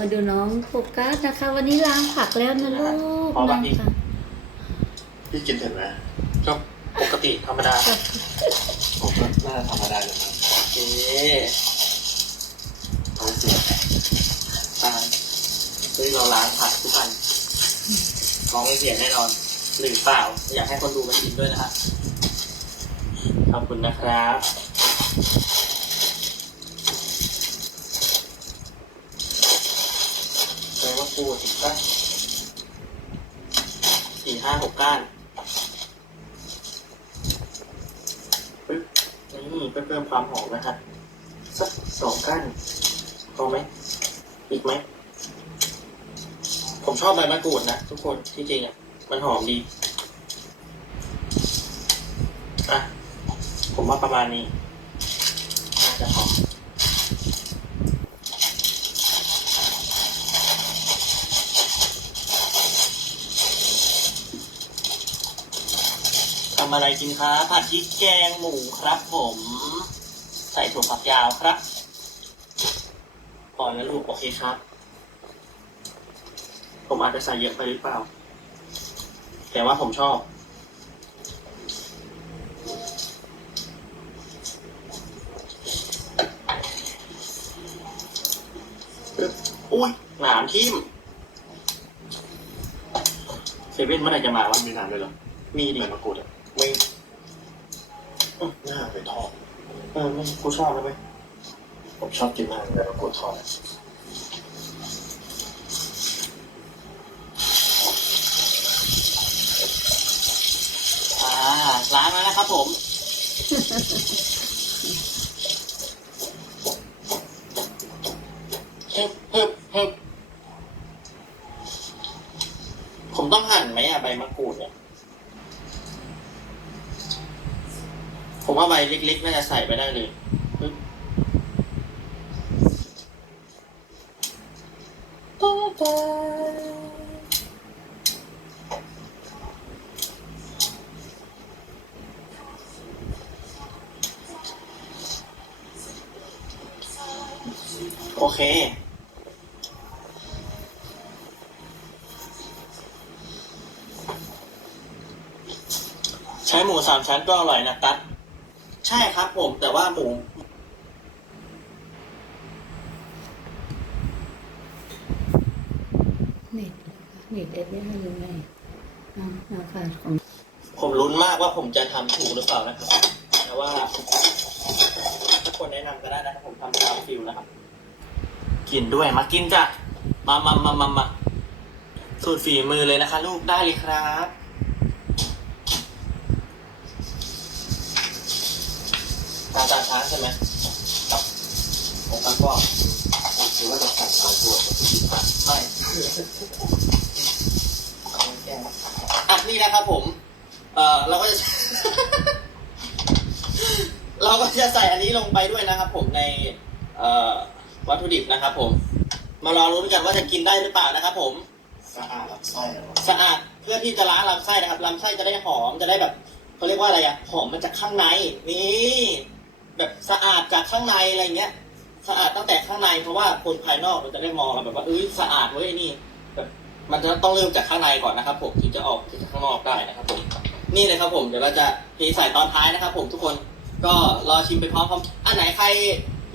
มาดูน้องโฟกัสนะคะ วันนี้ล้างผักแล้วนะลูกพอนะบางทีคะพี่กินเสร็จไหมก็ปกติธรรมดา ผมก็น่าจะธรรมดาอยู่นะโอเคท้องเสียตายเฮ้ยเราล้างผักทุกวันท้องไม่เสียแน่นอน หรือเปล่า อยากให้คนดูมากินด้วยนะฮะขอบคุณนะครับใบมะ กรูดอีกสักสี่ห้าหกก้านปึ๊บนี่เพื่อเพิ่มความหอมนะครับสักสองก้านพอไหมอีกไหม ผมชอบใบมะกรูดนะทุกคนที่จริงอะ มันหอมดี อะ ผมว่าประมาณนี้น่าจะหอมำอะไรกินครับผัดพริกแกงหมูครับผม ใส่ถั่วฝักยาวครับพอแล้วลูกโอเคครับ ผมอาจจะใส่เยอะไปหรือเปล่า แต่ว่าผมชอบ อุ้ยหนามทิ่มเซเว่นเมื่อไหร่จะมาวะมีน้ำด้วยเหรอ มีดิใบมะกรูดอะ ไม่หน้าไปทอดเออไม่กูชอบนะเว้ยผมชอบกินมากใบมะกรูดทอดอะอ่าล้างแล้วนะครับผม เฮิบเฮิบเฮิบผมต้องหั่นไหมอะใบมะกรูดเนี่ย ผมว่าใบเล็กๆ น่าจะใส่ไปได้เลยฮึบโอเคใช้หมูสามชั้นก็อร่อยนะตั๊ด ใช่ครับผมแต่ว่าหมูเน็ตเน็ตเอ็ดได้ยังไงเอาเอาค่ะของผมลุ้นมากว่าผมจะทำถูกหรือเปล่านะครับ แต่ว่าทุกคนแนะนำก็ได้นะครับผมทำตามฟิลนะครับ กินด้วยมากินจ้ะมามามามามาสูตรฝีมือเลยนะคะ ลูกได้เลยครับ ตาตาช้างใช่ไหมครับผมตั้งก็หรือว่าจะใส่น้ำถั่วมาทุกทีไม่อะนี่นะครับผม เอ่อเราก็จะ เราก็จะใส่อันนี้ลงไปด้วยนะครับ ผมใน เอ่อวัตถุดิบนะครับ ผม มารอรุ้นกันว่าจะกินได้หรือเปล่านะครับ ผม สะอาดรับไส้เหรอสะอาดเพื่อที่จะล้างลำไส้นะครับลำไส้จะได้หอมจะได้แบบเขาเรียกว่าอะไรอะหอมมาจากข้างในนี่ แบบสะอาดจากข้างในอะไรเงี้ย สะอาดตั้งแต่ข้างในเพราะว่าคนภายนอกเราจะได้มองเราแบบว่าเอ้ยสะอาดเว้ยนี่แบบมันจะต้องเริ่มจากข้างในก่อนนะครับ ผมถึงจะออกจากข้างนอกได้นะครับผมนี่เลยครับผมเดี๋ยวเราจะเทใส่ตอนท้ายนะครับ ผมทุกคนก็รอชิมไปพร้อมๆอันไหนใคร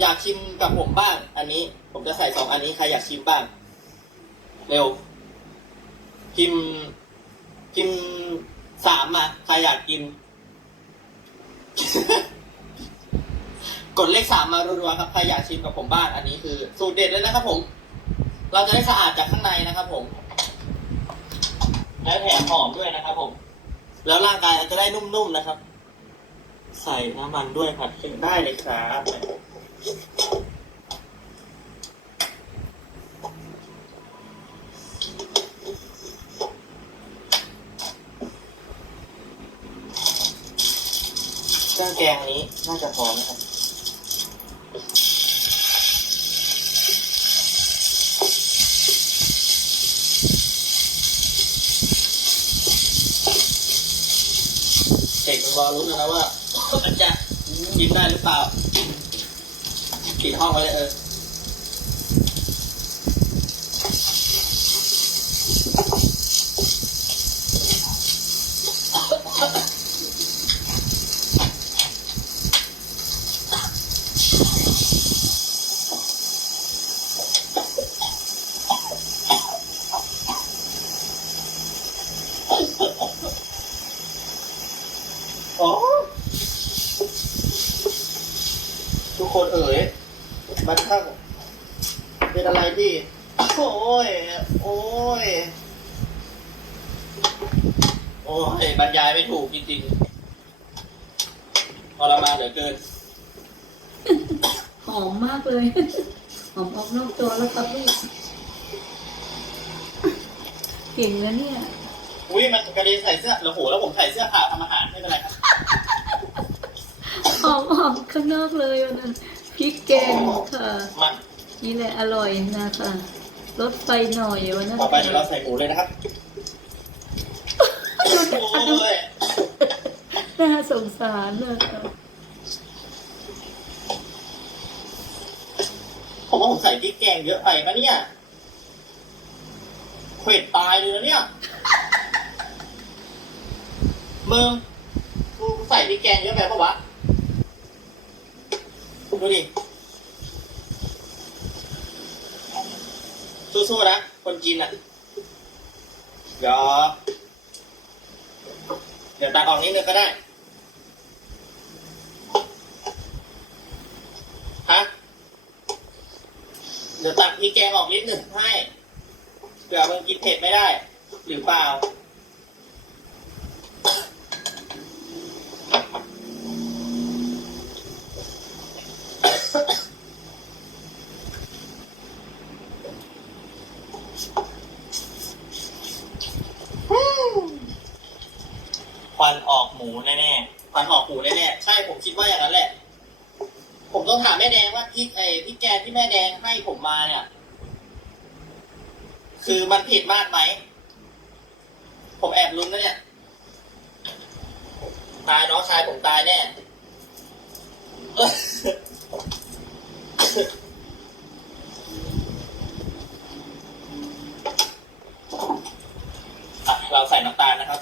อยากชิมกับผมบ้าง อันนี้ผมจะใส่สองอันนี้ใครอยากชิมบ้าง เร็วพิมพิมสามมาใครอยากกิน กดเลขสามมารัวๆครับใครอยากชิมกับผมบ้างอันนี้คือ สูตรเด็ดเลยนะครับผม เราจะได้สะอาดจากข้างในนะครับผม และแถมหอมด้วยนะครับผม แล้วร่างกายจะได้นุ่มๆนะครับ ใส่น้ำมันด้วยผัดเค็มได้เลยครับเครื่องแกงอันนี้น่าจะพอนะครับ รอรุ้นนะว่ามันจะกินได้หรือเปล่าขีดห้องไว้เลยเออ คนเอ๋ยมันข้างเป็นอะไรที่ โอ้ย โอ้ย โอ้ย บรรยายไม่ถูกจริงๆทรมานเหลือเกิน หอมมากเลย หอมออกนอกตัวแล้วครับพี่เก่งนะเนี่ย อุ้ยมันกระเด็นใส่เสื้อแล้วโหแล้วผมใส่เสื้อขาวทำอาหาร อมออกข้างนอกเลยวันนั้นพริกแกงค่ะ มานี่แหละอร่อยนะคะลดไฟหน่อยวันนั้นต่อไปเดี๋ยวเราใส่หมูเลยนะครับโอ้ยน่าสงสารนะคะผมว่าผมใส่พริกแกงเยอะไปปะเนี่ยเขวดตายเลยนะเนี่ยมึงกูใส่พริกแกงเยอะไปปะวะ ดูดิ สู้ๆนะ คนกินอะ เดี๋ยว เดี๋ยวตักออกนิดนึงก็ได้ ฮะ เดี๋ยวตักพริกแกงออกนิดหนึ่งให้ เผื่อมึงกินเผ็ดไม่ได้ หรือเปล่า ควันออกหมูแน่ๆ ควันออกหมูแน่ๆ ใช่ ผมคิดว่าอย่างนั้นแหละ ผมต้องถามแม่แดงว่าพริ กไอ้พริกแกงที่แม่แดงให้ผมมาเนี่ย คือมันผ็ดมากไหม ผมแอบลุ้นนะเนี่ยตายน้องชายผมตายแน่อะเราใส่น้ำตาลนะครับ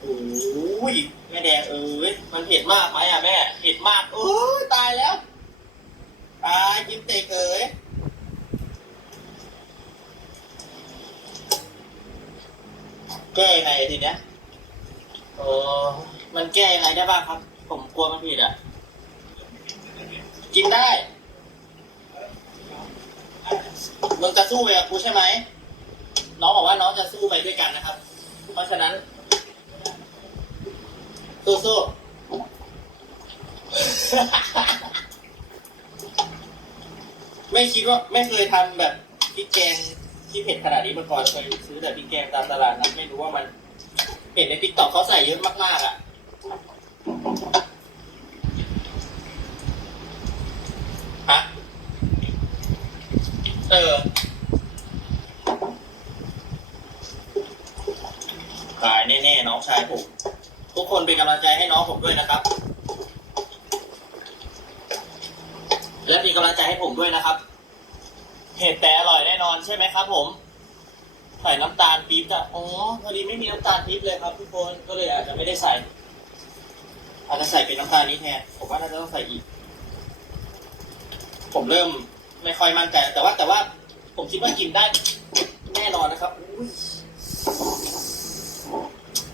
โอ้ยแม่แดงเอ้ย มันเผ็ดมากไหมอะแม่เผ็ดมากโอ้ตายแล้วตายกินเตกเอ้ยแก้ยังไงทีเนี้ยเออมันแก้ยังไงได้บ้างครับ ผมกลัวมันผิดอะ กินได้มึงจะสู้ไปกับกูใช่ไหมน้องบอกว่าน้องจะสู้ไปด้วยกันนะครับ เพราะฉะนั้น สู้สู้ ไม่คิดว่าไม่เคยทำแบบพริกแกงที่เผ็ดขนาดนี้มาก่อนเคยซื้อแต่พริกแกงตามตลาดนะไม่รู้ว่ามัน เห็นในติ๊กต็อกเขาใส่เยอะมากๆอะฮะ เออ ขายแน่ๆน้องชายผม ทุกคนเป็นกำลังใจให้น้องผมด้วยนะครับ และเป็นกำลังใจให้ผมด้วยนะครับ เห็ดแต่อร่อยแน่นอนใช่ไหมครับ ผม ใส่น้ำตาลปี๊บอะอ๋อพอดีไม่มีน้ำตาลปี๊บเลยครับทุกคนก็เลยอาจจะไม่ได้ใส่ อาจจะใส่เป็นน้ำตาลนี้แทนผมว่าน่าจะต้องใส่อีก ผมเริ่มไม่ค่อยมั่นใจแต่ว่าแต่ว่า ผมคิดว่ากินได้ แน่นอนนะครับอุ๊ย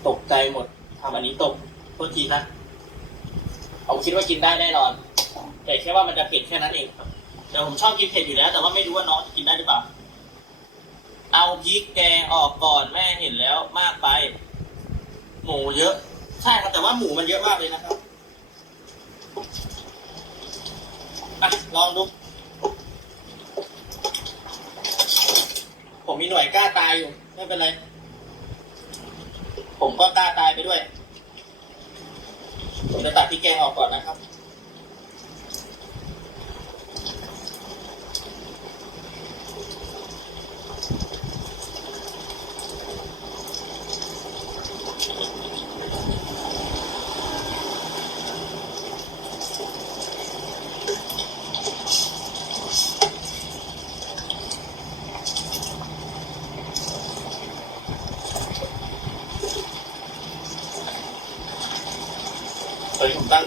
ตกใจหมดทำอันนี้ตกโทษทีนะผมคิดว่ากินได้แน่นอน แต่แค่ว่ามันจะเผ็ดแค่นั้นเองครับ แต่ผมชอบกินเผ็ดอยู่แล้ว แต่ว่าไม่รู้ว่าน้องจะกินได้หรือเปล่า เอาพริกแกงออกก่อนแม่เห็นแล้วมากไป หมูเยอะ ใช่ครับแต่ว่าหมูมันเยอะมากเลยนะครับอะลองดู ผมมีหน่วยกล้าตายอยู่ ไม่เป็นไร ผมก็กล้าตายไปด้วย ผมจะตัดพริกแกงออกก่อนนะครับ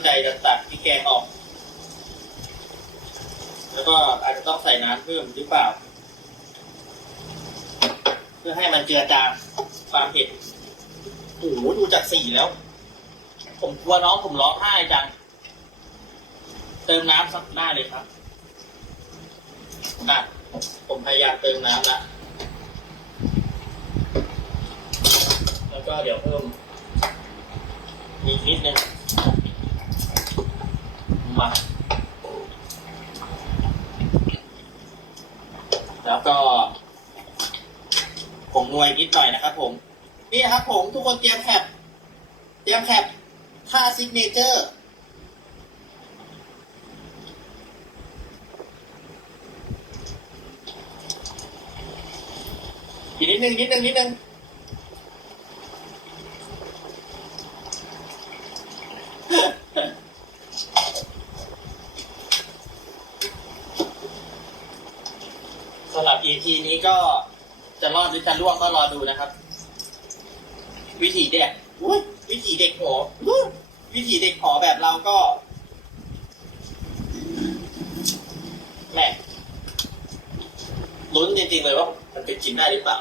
ใจจะตัดพริกแกงออก แล้วก็อาจจะต้องใส่น้ำเพิ่มหรือเปล่า เพื่อให้มันเจือจางความเผ็ดโอ้โหดูจากสีแล้ว ผมกลัวน้องผมร้องไห้จัง เติมน้ำสักหน้าเลยครับอะผมพยายามเติมน้ำละแล้วก็เดี๋ยวเพิ่มอีกนิดนึง มา แล้วก็ผงนวยนิดหน่อยนะครับผม นี่นะครับผมทุกคนเตรียมแคปเตรียมแคปค่าซิกเนเจอร์อีกนิดนึงนิดนึงนิดนึง สำหรับ EP นี้ก็จะรอดหรือจะล่วงก็รอดูนะครับ วิธีเด็กอุ๊ยวิธีเด็กหออุ๊ยวิธีเด็กหอแบบเราก็แม่ลุ้นจริงๆเลยว่ามันจะกินได้หรือเปล่า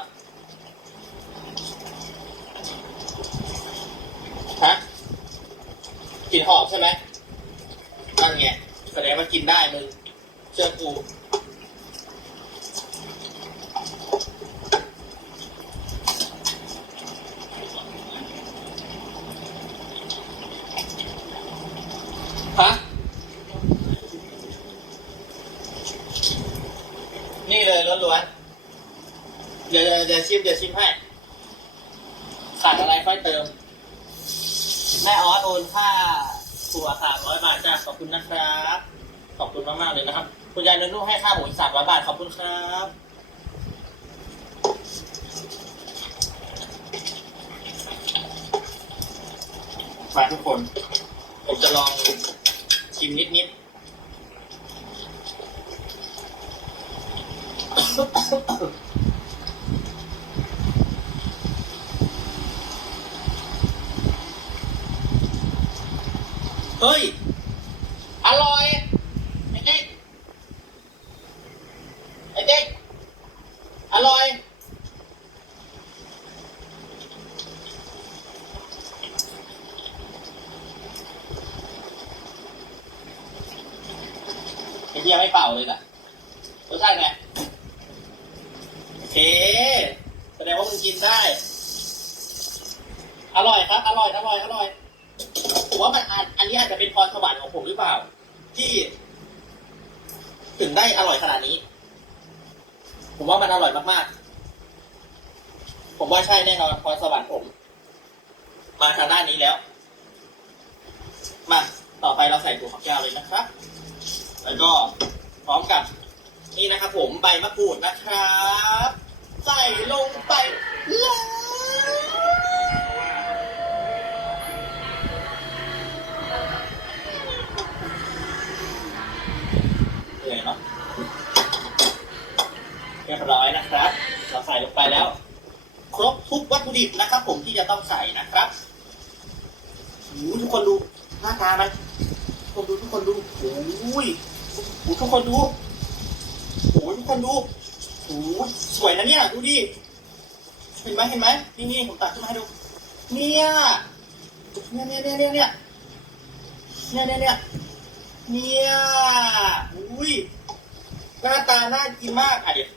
ฮะกลินหอมใช่ไหมนั่นไงแสดงว่ากินได้มึงเชื่อกู ฮะ นี่เลยล้วนๆ เดี๋ยวเดี๋ยวเดี๋ยวชิมเดี๋ยวชิมให้ขาดอะไรค่อยเติม แม่ออสโอนค่าถั่วสามร้อยบาทจ้าขอบคุณนะครับ ขอบคุณมากๆเลยนะครับ คุณยายนนุ่ให้ค่าหมูอีกสามร้อยบาท ขอบคุณครับมาทุกคน ผมจะลองชิมนิดนิ เฮ้ย อร่อยไอ้เจ๊กไอ้เจ๊กอร่อยไอ้เหี้ยไม่เป่าเลยนะรสชาติไงโอเคแสดงว่ามึงกินได้ อร่อยครับ อร่อย อร่อย อร่อย ผมว่ามันอาจอันนี้อาจจะเป็นพรสวรรค์ของผมหรือเปล่า ที่ ถึงได้อร่อยขนาดนี้ ผมว่ามันอร่อยมากๆ ผมว่าใช่แน่นอนพรสวรรค์ผม มาทางด้านนี้แล้ว มาต่อไปเราใส่ถั่วฝักยาวเลยนะครับ แล้วก็พร้อมกับ นี่นะครับผมใบมะกรูดนะครับ ใส่ลงไปเลยเหนื่อยเนาะเรียบร้อยนะครับ เราใส่ ลงไปแล้ว ครบทุกวัตถุดิบนะครับ ผมที่จะต้องใส่นะครับโอ้ทุกคนดูหน้าตามันทุกคนดูทุกคนดูโอ้ยโอ้ทุกคนดูโอ้โหทุกคนดูโอ้สวยนะเนี่ยดูดิเห็นไหมเห็นไหมนี่นี่ผมตัดขึ้นมาให้ดู เนี่ยเนี่ยเนี่ยเนี่ยเนี่ยเนี่ยเนี่ยเนี่ยเนี่ยอุ้ยหน้าตาน่ากินมากอะเดี๋ยว